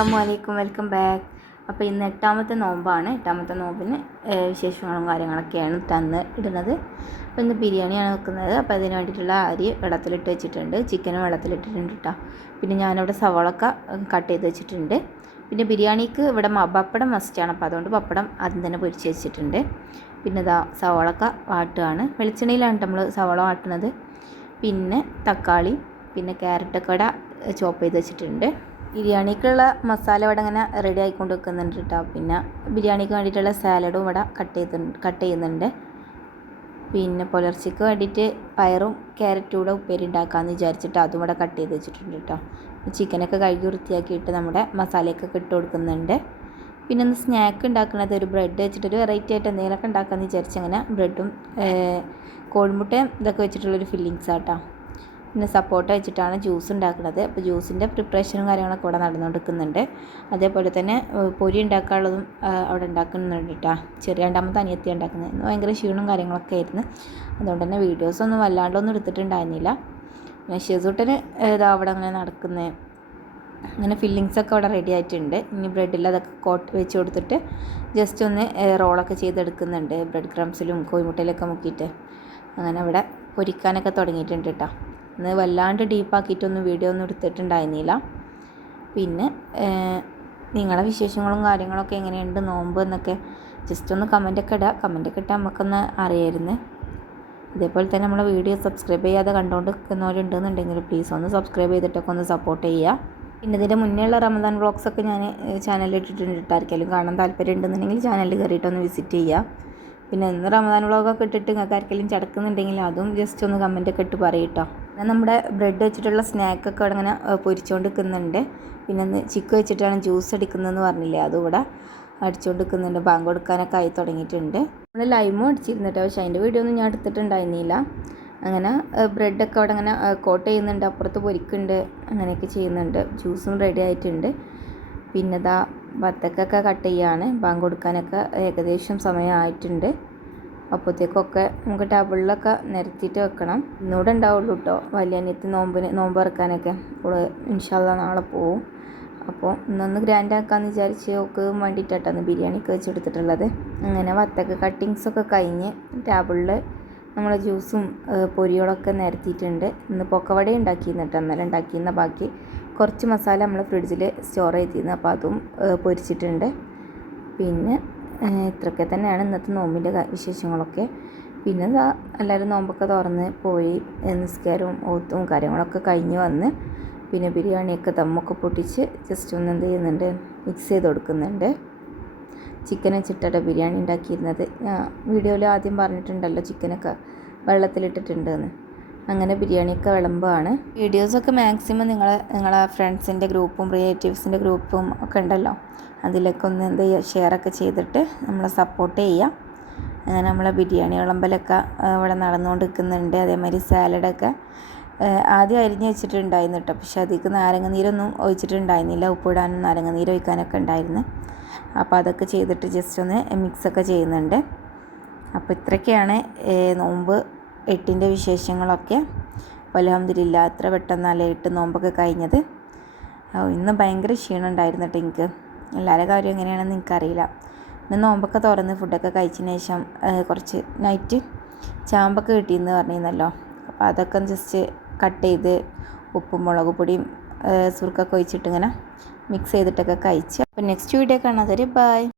അസ്സലാമലൈക്കും, welcome back. അപ്പോൾ ഇന്ന് എട്ടാമത്തെ നോമ്പാണ്. എട്ടാമത്തെ നോമ്പിന് വിശേഷങ്ങളും കാര്യങ്ങളൊക്കെയാണ് തന്ന് ഇടുന്നത്. അപ്പോൾ ഇന്ന് ബിരിയാണിയാണ് വെക്കുന്നത്. അപ്പോൾ അതിന് വേണ്ടിയിട്ടുള്ള അരി വെള്ളത്തിലിട്ട് വെച്ചിട്ടുണ്ട്, ചിക്കനും വെള്ളത്തിലിട്ടിട്ടുണ്ട് കേട്ടോ. പിന്നെ ഞാനിവിടെ സവാളക്ക കട്ട് ചെയ്ത് വെച്ചിട്ടുണ്ട്. പിന്നെ ബിരിയാണിക്ക് ഇവിടെ പപ്പടം മസ്റ്റാണ്, അപ്പോൾ അതുകൊണ്ട് പപ്പടം ആദ്യം തന്നെ പൊരിച്ച് വെച്ചിട്ടുണ്ട്. പിന്നെ ഇതാ സവാളക്ക വാട്ടുകയാണ്, വെളിച്ചെണ്ണയിലാണ് നമ്മൾ സവാള വാട്ടുന്നത്. പിന്നെ തക്കാളി, പിന്നെ ക്യാരറ്റൊക്കെ ഇവിടെ ചോപ്പ് ചെയ്ത് വെച്ചിട്ടുണ്ട്. ബിരിയാണിക്കുള്ള മസാല ഇവിടെ ഇങ്ങനെ റെഡി ആയിക്കൊണ്ട് വെക്കുന്നുണ്ട് കേട്ടോ. പിന്നെ ബിരിയാണിക്ക് വേണ്ടിയിട്ടുള്ള സാലഡും ഇവിടെ കട്ട് ചെയ്യുന്നുണ്ട്. പിന്നെ പുലർച്ചയ്ക്ക് വേണ്ടിയിട്ട് പയറും ക്യാരറ്റും കൂടെ ഉപ്പേരി ഉണ്ടാക്കാമെന്ന് വിചാരിച്ചിട്ട് അതും ഇവിടെ കട്ട് ചെയ്ത് വെച്ചിട്ടുണ്ട് കേട്ടോ. ചിക്കനൊക്കെ കഴുകി വൃത്തിയാക്കിയിട്ട് നമ്മുടെ മസാലയൊക്കെ ഇട്ട് കൊടുക്കുന്നുണ്ട്. പിന്നെ ഒന്ന് സ്നാക്ക് ഉണ്ടാക്കുന്നത് ഒരു ബ്രെഡ് വെച്ചിട്ടൊരു വെറൈറ്റി ആയിട്ട് എന്തെങ്കിലുമൊക്കെ ഉണ്ടാക്കാമെന്ന് വിചാരിച്ചങ്ങനെ ബ്രെഡും കോഴിമുട്ടയും ഇതൊക്കെ വെച്ചിട്ടുള്ളൊരു ഫില്ലിങ്സ് ആട്ടോ. പിന്നെ സപ്പോട്ട വെച്ചിട്ടാണ് ജ്യൂസ് ഉണ്ടാക്കുന്നത്. അപ്പോൾ ജ്യൂസിൻ്റെ പ്രിപ്പറേഷനും കാര്യങ്ങളൊക്കെ ഇവിടെ നടന്നുകൊണ്ടിരിക്കുന്നുണ്ട്. അതേപോലെ തന്നെ പൊരി ഉണ്ടാക്കാനുള്ളതും അവിടെ ഉണ്ടാക്കുന്നുണ്ട് കേട്ടോ. ചെറിയ രണ്ടാമത്തെ അനിയത്തി ഉണ്ടാക്കുന്നത്. ഇന്ന് ഭയങ്കര ക്ഷീണവും കാര്യങ്ങളൊക്കെ ആയിരുന്നു, അതുകൊണ്ട് തന്നെ വീഡിയോസൊന്നും വല്ലാണ്ടൊന്നും എടുത്തിട്ടുണ്ടായിരുന്നില്ല. പിന്നെ ഷെസൂട്ടന് ഇതാ അവിടെ അങ്ങനെ നടക്കുന്നത്. അങ്ങനെ ഫില്ലിങ്സൊക്കെ അവിടെ റെഡി ആയിട്ടുണ്ട്. ഇനി ബ്രെഡിൽ അതൊക്കെ കോട്ട് വെച്ച് കൊടുത്തിട്ട് ജസ്റ്റ് ഒന്ന് റോളൊക്കെ ചെയ്തെടുക്കുന്നുണ്ട്. ബ്രെഡ് ക്രംസിലും കോഴിമുട്ടയിലൊക്കെ മുക്കിയിട്ട് അങ്ങനെ അവിടെ പൊരിക്കാനൊക്കെ തുടങ്ങിയിട്ടുണ്ട് കേട്ടോ. ഇന്ന് വല്ലാണ്ട് ഡീപ്പാക്കിയിട്ടൊന്നും വീഡിയോ ഒന്നും എടുത്തിട്ടുണ്ടായിരുന്നില്ല. പിന്നെ നിങ്ങളുടെ വിശേഷങ്ങളും കാര്യങ്ങളൊക്കെ എങ്ങനെയുണ്ട് നോമ്പ് എന്നൊക്കെ ജസ്റ്റ് ഒന്ന് കമൻറ്റൊക്കെ ഇടുക. കമൻറ്റൊക്കെ ഇട്ടാൽ നമുക്കൊന്ന് അറിയായിരുന്നു. അതേപോലെ തന്നെ നമ്മളെ വീഡിയോ സബ്സ്ക്രൈബ് ചെയ്യാതെ കണ്ടുകൊണ്ട് നിൽക്കുന്നവരുണ്ടെന്നുണ്ടെങ്കിൽ പ്ലീസ് ഒന്ന് സബ്സ്ക്രൈബ് ചെയ്തിട്ടൊക്കെ ഒന്ന് സപ്പോർട്ട് ചെയ്യുക. പിന്നെ ഇതിൻ്റെ മുന്നേയുള്ള റമദാൻ വ്ളോഗ്സൊക്കെ ഞാൻ ചാനലിൽ ഇട്ടിട്ടുണ്ട്. ഇട്ടായിരിക്കും കാണാൻ താല്പര്യം ഉണ്ടെന്നുണ്ടെങ്കിൽ ചാനലിൽ കയറിയിട്ടൊന്ന് വിസിറ്റ് ചെയ്യുക. പിന്നെ ഇന്ന് റമദാൻ വ്ളോഗൊക്കെ ഇട്ടിട്ട് നിങ്ങൾക്ക് ആർക്കെങ്കിലും ചടക്കുന്നുണ്ടെങ്കിൽ അതും ജസ്റ്റ് ഒന്ന് കമൻറ്റൊക്കെ ഇട്ട് പറയും കേട്ടോ. പിന്നെ നമ്മുടെ ബ്രെഡ് വെച്ചിട്ടുള്ള സ്നാക്കൊക്കെ ഇവിടെ ഇങ്ങനെ പൊരിച്ചുകൊണ്ട് നിൽക്കുന്നുണ്ട്. പിന്നെ ഒന്ന് ചിക്കൻ വെച്ചിട്ടാണ് ജ്യൂസ് അടിക്കുന്നതെന്ന് പറഞ്ഞില്ലേ, അതുകൂടെ അടിച്ചുകൊണ്ട് നിൽക്കുന്നുണ്ട്. ബാങ്ക് കൊടുക്കാനൊക്കെ ആയി തുടങ്ങിയിട്ടുണ്ട്. നമ്മൾ ലൈമും അടിച്ചിരുന്നു കേട്ടോ, പക്ഷേ അതിൻ്റെ വീഡിയോ ഒന്നും ഞാൻ എടുത്തിട്ടുണ്ടായിരുന്നില്ല. അങ്ങനെ ബ്രെഡൊക്കെ അവിടെ ഇങ്ങനെ കോട്ട് ചെയ്യുന്നുണ്ട്, അപ്പുറത്ത് പൊരിക്കുന്നുണ്ട്, അങ്ങനെയൊക്കെ ചെയ്യുന്നുണ്ട്. ജ്യൂസും റെഡി ആയിട്ടുണ്ട്. പിന്നെ ഇതാ ബത്തക്കൊക്കെ കട്ട് ചെയ്യുകയാണ്. ബാങ്ക് കൊടുക്കാനൊക്കെ ഏകദേശം സമയമായിട്ടുണ്ട്. അപ്പോഴത്തേക്കൊക്കെ നമുക്ക് ടേബിളിലൊക്കെ നിരത്തിയിട്ട് വെക്കണം. ഇന്നൂടെ ഉണ്ടാവുള്ളൂ കേട്ടോ വലിയ അനിയത്തി നോമ്പ് ഇറക്കാനൊക്കെ. അപ്പോൾ ഇൻഷാ അല്ലാഹ് നാളെ പോവും. അപ്പോൾ ഇന്നൊന്ന് ഗ്രാൻഡ് ആക്കാമെന്ന് വിചാരിച്ച് ഒക്കെ വേണ്ടിയിട്ടാണ് ബിരിയാണിക്ക് വെച്ചെടുത്തിട്ടുള്ളത്. അങ്ങനെ വത്തക്ക കട്ടിങ്സൊക്കെ കഴിഞ്ഞ് ടേബിളിൽ നമ്മൾ ജ്യൂസും പൊരികളൊക്കെ നിരത്തിയിട്ടുണ്ട്. ഇന്ന് പൊക്കവട ഉണ്ടാക്കിയിരുന്നു കേട്ടോ, അന്നേരം ഉണ്ടാക്കിയിരുന്ന ബാക്കി കുറച്ച് മസാല നമ്മൾ ഫ്രിഡ്ജിൽ സ്റ്റോർ ചെയ്തിരുന്നു, അപ്പോൾ അതും പൊരിച്ചിട്ടുണ്ട്. പിന്നെ ഇത്രയൊക്കെ തന്നെയാണ് ഇന്നത്തെ നോമ്പിൻ്റെ വിശേഷങ്ങളൊക്കെ. പിന്നെ എല്ലാവരും നോമ്പൊക്കെ തുറന്ന് പോയി, നിസ്കാരവും ഓത്തും കാര്യങ്ങളൊക്കെ കഴിഞ്ഞ് വന്ന് പിന്നെ ബിരിയാണിയൊക്കെ ദമ്മൊക്കെ പൊട്ടിച്ച് ജസ്റ്റ് ഒന്ന് എന്ത് ചെയ്യുന്നുണ്ട്, മിക്സ് ചെയ്ത് കൊടുക്കുന്നുണ്ട്. ചിക്കൻ വെച്ചിട്ടാണ് ബിരിയാണി ഉണ്ടാക്കിയിരുന്നത്. ഞാൻ വീഡിയോയിൽ ആദ്യം പറഞ്ഞിട്ടുണ്ടല്ലോ ചിക്കനൊക്കെ വെള്ളത്തിലിട്ടിട്ടുണ്ടെന്ന്. അങ്ങനെ ബിരിയാണിയൊക്കെ വിളമ്പാണ്. വീഡിയോസൊക്കെ മാക്സിമം നിങ്ങളെ ഫ്രണ്ട്സിൻ്റെ ഗ്രൂപ്പും റിലേറ്റീവ്സിൻ്റെ ഗ്രൂപ്പും ഒക്കെ ഉണ്ടല്ലോ, അതിലൊക്കെ ഒന്ന് എന്ത് ചെയ്യുക, ഷെയറൊക്കെ ചെയ്തിട്ട് നമ്മളെ സപ്പോർട്ട് ചെയ്യുക. അങ്ങനെ നമ്മളെ ബിരിയാണി വിളമ്പലൊക്കെ ഇവിടെ നടന്നുകൊണ്ട് നിൽക്കുന്നുണ്ട്. അതേമാതിരി സാലഡൊക്കെ ആദ്യം അരിഞ്ഞ് വെച്ചിട്ടുണ്ടായിരുന്നു കേട്ടോ, പക്ഷെ അതിലേക്ക് നാരങ്ങനീരൊന്നും ഒഴിച്ചിട്ടുണ്ടായിരുന്നില്ല. ഉപ്പിടാനും നാരങ്ങനീര് ഒഴിക്കാനൊക്കെ ഉണ്ടായിരുന്നു. അപ്പോൾ അതൊക്കെ ചെയ്തിട്ട് ജസ്റ്റ് ഒന്ന് മിക്സൊക്കെ ചെയ്യുന്നുണ്ട്. അപ്പോൾ ഇത്രയൊക്കെയാണ് നോമ്പ് 8ൻ്റെ വിശേഷങ്ങളൊക്കെ. അൽഹംദുലില്ലാ എത്ര പെട്ടെന്നല്ലേ 8 നോമ്പൊക്കെ കഴിഞ്ഞത്. ഇന്ന് ഭയങ്കര ക്ഷീണം ഉണ്ടായിരുന്നു കേട്ടോ എനിക്ക്. എല്ലാവരുടെ കാര്യം എങ്ങനെയാണെന്ന് എനിക്കറിയില്ല. ഇന്ന് നോമ്പൊക്കെ തുറന്ന് ഫുഡൊക്കെ കഴിച്ചതിന് ശേഷം കുറച്ച് നൈറ്റ് ചാമ്പൊക്കെ കിട്ടിയെന്ന് പറഞ്ഞിരുന്നല്ലോ, അപ്പോൾ അതൊക്കെ ജസ്റ്റ് കട്ട് ചെയ്ത് ഉപ്പും മുളക് പൊടിയും സുർക്കൊക്കെ ഒഴിച്ചിട്ട് ഇങ്ങനെ മിക്സ് ചെയ്തിട്ടൊക്കെ കഴിച്ച്. അപ്പോൾ നെക്സ്റ്റ് വീഡിയോ കാണാം. ബൈ.